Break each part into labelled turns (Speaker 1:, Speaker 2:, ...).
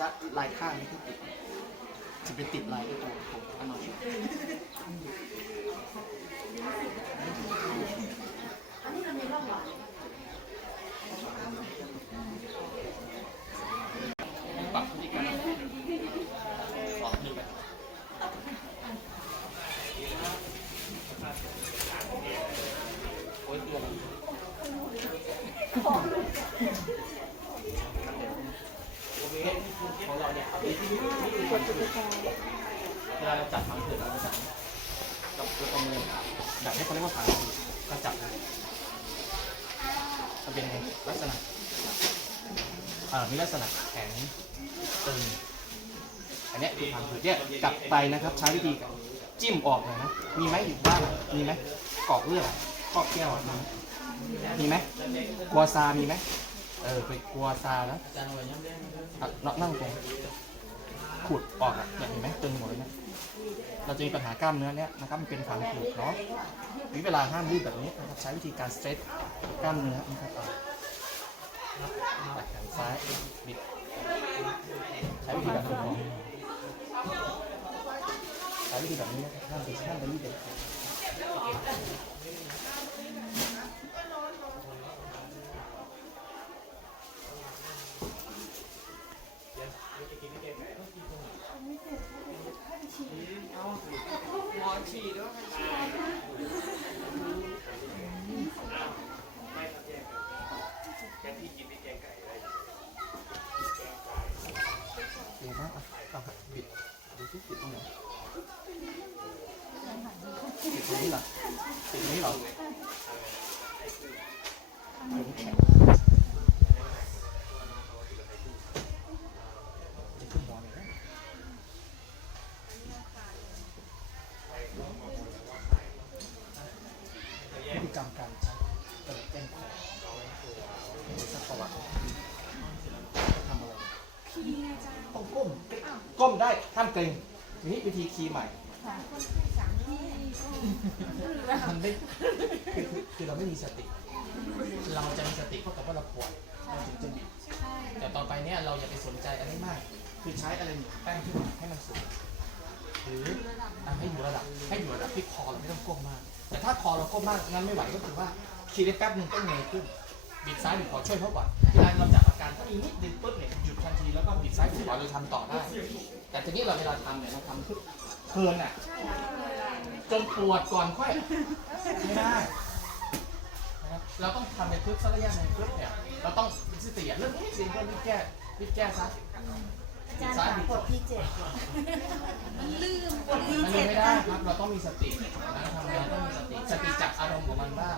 Speaker 1: ด้านลายข้างนี่ที่ติดจะเป็นติดลายที่ตัวผมอันนั้นปรับพฤติกรรมสองหนึ่งไปโอ้ยตัวมันโอเคของเราเนี่ยนี่คือนี่คือความสุขเวลาเราจับฟังเถื่อนเราจะจับกับตัวประเมิน แบบนี้เขาเรียกว่าฝังถือก็จับนะมันเป็นไงลักษณะอ่ามีลักษณะแข็งตึงอันนี้คือพังผืดเนี่ยกลับไปนะครับ ใช้วิธีจิ้มออกหน่อยนะมีไหมอยู่บ้านมีไหมกรอกเลือดอะครอบแก้วมีไหมมีไหมกัวซามีไหมเออไปกัวซาแล้วนั่งตรง ขูดออกอะเนี่ยเห็นไหมตึงหมดเลยเนี่ยเราจะมีปัญหากล้ามเนื้อเนี่ยนะครับมันเป็นฝังผืดเนาะมีเวลาห้ามรีบแบบนี้นะครับใช้วิธีการสเตรทกล้ามเนื้อนะครับตัดแขนซ้ายบิดใช้วิธีแบบนี้ใช้วิธีแบบนี้นะครับห้ามไปห้ามไปรีบเด็ด ขาดเดี๋ยวนะอะเอาบิดดูสิบิดตรงไหนบิดตรงนี้เหรอบิดตรงนี้เหรอเอาน้ำแข็งจะขึ้นหัวหน่อยนะพฤติ กรรมการใช้กระดูกแก้มคอสักประวัติทำอะไรต้องก้มก้มได้ห้ามเกรงนี่วิธีคีย์ใหม่มันไม่คือคือคือเราไม่มีสติ เราจะมีสติเท่าะกับว่าเราปวดเราถึงจะบิดแต่ต่อไปเนี่ยเราอย่าไปสนใจอะไรมาก คือใช้อะไรแป้งขึ้นมาให้มันสูงหรือทำให้อยู่ระดับให้อยู่ระดับที่คอเราไม่ต้องก้มมาก แต่ถ้าคอเราก้มมากงั้นไม่ไหวก็คือว่าคีย์ได้แป๊บหนึงก็เงยขึ้นบิดซ้ายบิดขวาช่วยเขาก่อนเวลาเราจับอาการถ้ามีนิดนึงปุ๊บเนี่ยหยุดทันทีแล้วก็บิดซ้ายบิดขวาเราทำต่อได้ แต่ทีนี้เราเวลาทำเนี่ยเราทำเพื่อเพลินอะจนปวดก่อนค่อยไม่ได้นะครับเราต้องทำในพึกสักระยะหนึ่งพึกเนี่ยเราต้องมีสติอะเรื่องนี้สิ่งที่แก้รีบแก้ซะ บิดซ้ายบิด
Speaker 2: ที่เจ็ดมันลืมกดที่
Speaker 1: มัน
Speaker 2: เจ็ด
Speaker 1: ไม่ได้ครับ เราต้องมีสตินะทำงานต้องมีสติ สติจับอารมณ์ของมันบ้าง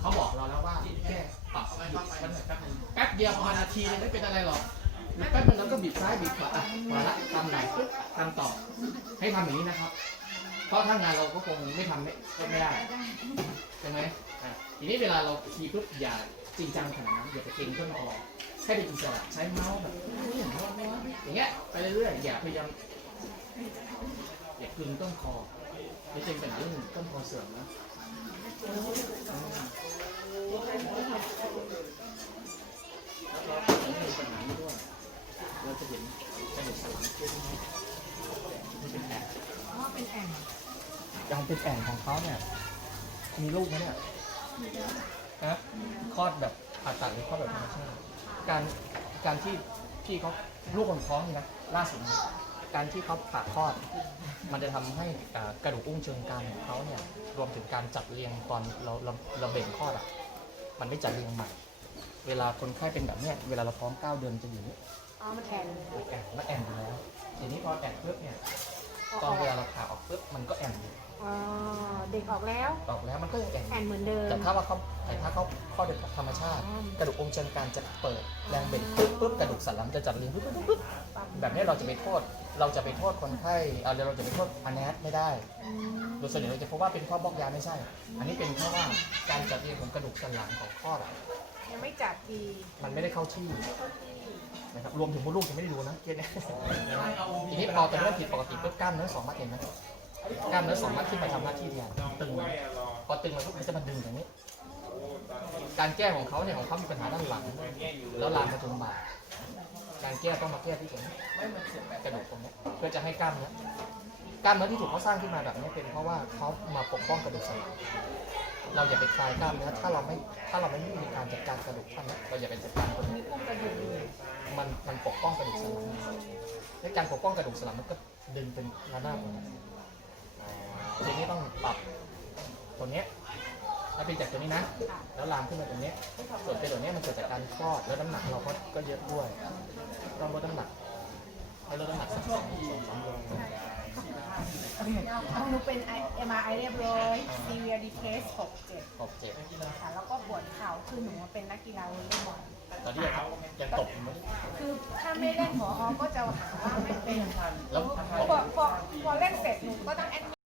Speaker 1: เขาบอกเราแล้วว่าแค่ปรับหยุดมันแป๊บนึงแป๊บเดียวประมาณนาทีนึงไม่เป็นอะไรหรอกแป๊บนึงแล้วก็บิดซ้ายบิดขวาอะขวาละทำไหนปุ๊บทำต่อ ให้ทำอย่างนี้นะครับ เพราะถ้างานเราก็คงไม่ทำไม่ไม่ได้ใช่ไหมอะทีนี้เวลาเราคีย์ปุ๊บอย่าจริงจังขนาดนั้นอย่าไปเก่งต้นคอ ให้เป็นอิสระใช้เมาส์แบบอย่างเงี้ยไปเรื่อยๆอย่าพยายามอย่าพึงต้นคอไม่เป็นปัญหาเรื่องต้นคอเสื่อมนะแล้วเราจะไม่มีปัญหาด้วยเราจะเห็นจะเห็นสลังเล็กน้อยมันเป็นแอ่ง
Speaker 2: อ๋อเป็นแอ่ง
Speaker 1: การเป็นแอ่งของเขาเนี่ย มีลูกไหมเนี่ยฮะคลอดแบบผ่าตัดหรือคลอดแบบธรรมชาติ การการที่พี่เขาลูกคนท้องนี่นะล่าสุดนะการที่เขาผ่าคลอด มันจะทำให้อ่ากระดูกอุ้งเชิงกรานของเขาเนี่ยรวมถึงการจัดเรียงตอนเราเราเราเบ่งคลอดอะมันไม่จัดเรียงใหม่ เวลาคนไข้เป็นแบบเนี้ยเวลาเราท้องเก้าเดือนจะอยู่อย่างนี้
Speaker 2: อ๋อมันแอ่ง
Speaker 1: แอนแล้วแอนอยู่แล้วทีนี้พอแอนปุ๊บเนี่ย ตอนเวลาเราผ่าออกปุ๊บมันก็แอนอยู่
Speaker 2: อ๋อเด็กออกแล้ว
Speaker 1: ออกแล้วมันก็ยังแอนอ
Speaker 2: แอ่น
Speaker 1: ยู่
Speaker 2: เหมือนเดิม
Speaker 1: แต่ถ้าว่าเขาแต่ถ้าเขาข้อเด็กธรรมชาติ
Speaker 2: อ๋อ
Speaker 1: กระดูกองค์เชิงกรานจะเปิดแรงเบ่งปุ๊บปุ๊บกระดูกสันหลังจะจัดเรียงปุ๊บปุ๊บปุ๊บแบบนี้เราจะไปโทษ เราจะไปโทษคนไข้เอาเราจะไปโทษอแนทไม่ได้
Speaker 2: อืม
Speaker 1: โดยส่วนใหญ่เราจะพบว่าเป็นข้อบล็อกยาไม่ใช่ อันนี้เป็นเพราะว่าการจัดเรียงของกระดูกสันหลังของข้ออะ
Speaker 2: ยังไม่จับดี
Speaker 1: มันไม่ได้เข้าที่
Speaker 2: ไม่เข้าที่
Speaker 1: นะครับรวมถึงมดลูกยังไม่ได้ดูนะเกณฑ์เนี่ยทีนี้พอเป็นเรื่องผิดปกติปุ๊บกล้ามเนื้อสองมัดเห็นไหม กล้ามเนื้อสองมัดที่มาทำหน้าที่แทนตึงไหมพอตึงมันปุ๊บมันจะมาดึงอย่างนี้ การแก้ของเขาเนี่ยของเขามีปัญหาด้านหลัง แล้วลามมาถึงบ่าการแก้ต้องมาแก้ที่ตรงนี้กระดูกตรงนี้เพื่อจะให้กล้ามเนื้อกล้ามเนื้อที่ถูกเขาสร้างขึ้นมาแบบนี้เป็นเพราะว่าเขามาปกป้องกระดูกสันหลังเราอย่าไปคลายกล้ามเนื้อถ้าเราไม่ถ้าเราไม่มีการจัดการกระดูกท่านนี้เราอย่าไปจัดการตรงนี้
Speaker 2: มีพุ่งกระดูกอยู่
Speaker 1: มันมันปกป้องกระดูกสันหลังและการปกป้องกระดูกสันหลังมันก็ดึงเป็นระนาบลงมา ทีนี้ต้องปรับตัวเนี้ยแล้วเป็นจากตัวนี้นะ
Speaker 2: ค่ะ
Speaker 1: แล้วลามขึ้นมาตรงเนี้ยส่วนเป็นตัวเนี้ยมันเกิดจากการคลอดแล้วน้ำหนักเราก็ก็เยอะด้วยต้องลดน้ำหนักให้ลดน้ำหนักสักสองสองสามโล
Speaker 2: ของหนูเป็น MRI เรียบร้อย Severe Decrease 67
Speaker 1: หกเจ็ด
Speaker 2: ค่ะแล้วก็ปวดเข่าคือหนูเป็นนักกีฬาวอลเลย์บอล
Speaker 1: ตอนนี้ยังยังตกอยู่ไหม
Speaker 2: คือถ้าไม่เล่นหมออก็จะหาว่าไม่เป็น
Speaker 1: แล้ว
Speaker 2: พอพอพอเล่นเสร็จหนูก็ต้องแอดมิด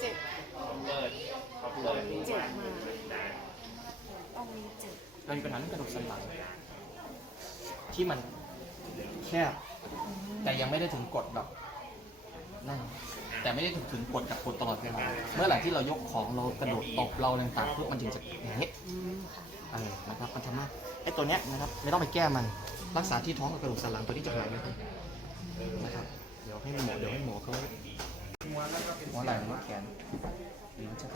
Speaker 2: เจ็บเจ็บมาต้องมี เจ็
Speaker 1: เรามีปัญหาเรื่องกระดูกสันหลังที่มันแคบแต่ยังไม่ได้ถึงกดแบบนั่นแต่ไม่ได้ถึงถึงกดกับกดตลอดเวลาเมื่อไหร่ที่เรายกของเรากระโดดตบเราต่างๆปุ๊บมันถึงจะอย่างนี้
Speaker 2: อะ
Speaker 1: เออนะครับมันทำให้ไอ้ตัวเนี้ยนะครับไม่ต้องไปแก้มันรักษาที่ท้องกับกระดูกสันหลังตัวนี้จะหายไหมครับนะครับเดี๋ยวให้หมอเดี๋ยวให้หมอเขาหัวไหล่หัวแขนหรือจะ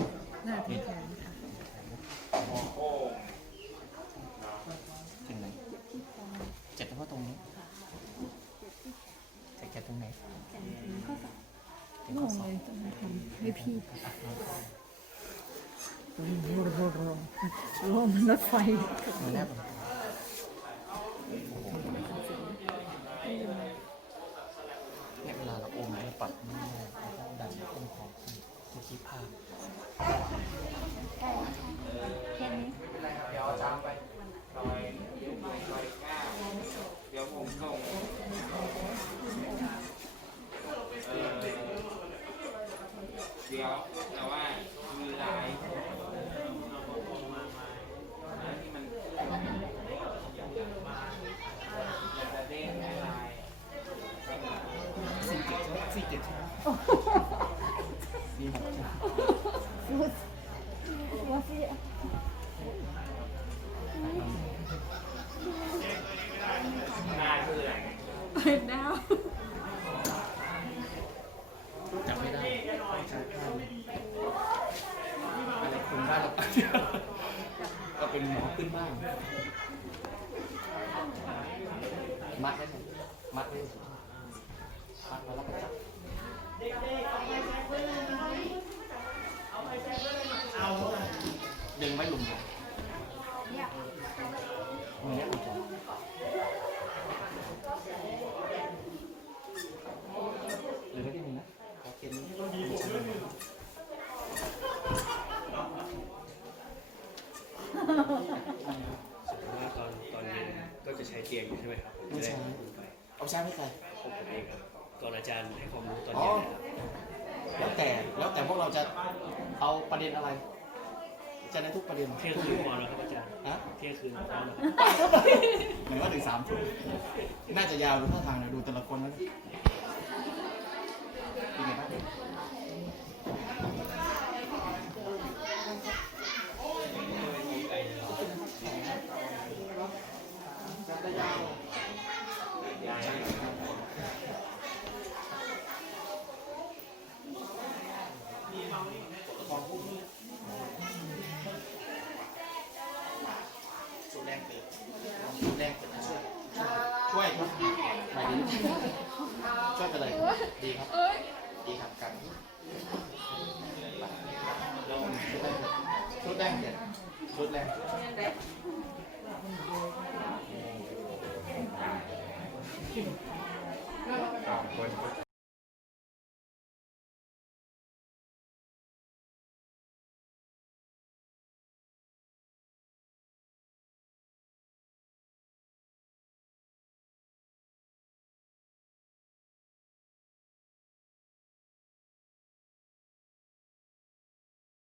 Speaker 2: หน้าที่แขนค่ะ
Speaker 1: ถึงไหนเจ็บเฉพาะตรงนี้เจ็บแค่ตรงไหนถึงข้อศอก
Speaker 2: เลยต้องทำให้พี่รอรอรอรอมันรถไฟ
Speaker 1: มันแนบลงเนี่ยเวลาเราอมเราปรับนี่ดันต้นขอขึ้นที่คิดภาพ
Speaker 2: แค่นี้
Speaker 3: เดี๋ยวจามไปลอยลอยก้าเดี๋ยวผมส่งเออเดี๋ยวแต่ว่ามีลายที่มันจะเด้งลาย
Speaker 1: สี่เจ็ดใช่ไหมสี่หกใช่ไหม
Speaker 3: หน้าคืออะไร
Speaker 2: เปิดดาว
Speaker 1: จับไม่ได้องใช้ผ้าอะไรคุมบ้านเราก็เป็นหมอขึ้นบ้านมัดได้ไหมมัดได้ไหมมัดมาแล้วก็จับ ดึงไว้หลุมก่อน
Speaker 2: เนี่ย
Speaker 1: มือเนี้ยมันจะหรือไม่ได้มีนะขอเกณฑ์นี้ไม่ใช่
Speaker 4: ว่าตอนตอนเย็นก็จะใช้เตียงอยู่ใช่ไหมครับ
Speaker 1: ไม่ใช่
Speaker 4: ไป
Speaker 1: เอาใช้ไม่ใคร
Speaker 4: ผมผมเองครับก่อนอาจารย์ให้ความรู้ตอน
Speaker 1: อ๋อ
Speaker 4: เย็นนะครับ
Speaker 1: แล้วแต่แล้วแต่พวกเราจะเอาประเด็นอะไร จะในทุกประเด็น
Speaker 4: เที่ยงคืนพอแล้วครับอาจารย์
Speaker 1: ฮะ
Speaker 4: เที่ยงคืนพอแล้ว
Speaker 1: เหมือนว่าถึงสามทุ่มน่าจะยาวดูท่าทางนะดูแต่ละคนแล้วเป็นไงบ้างจะยาว สูดแรงเกิดสูดแรงเกิดนะช่วย ช่วยครับ หมายถึงช่วยไปเลยดีครับ ดีครับกันชุดแรงเกิดชุดแรงเกิด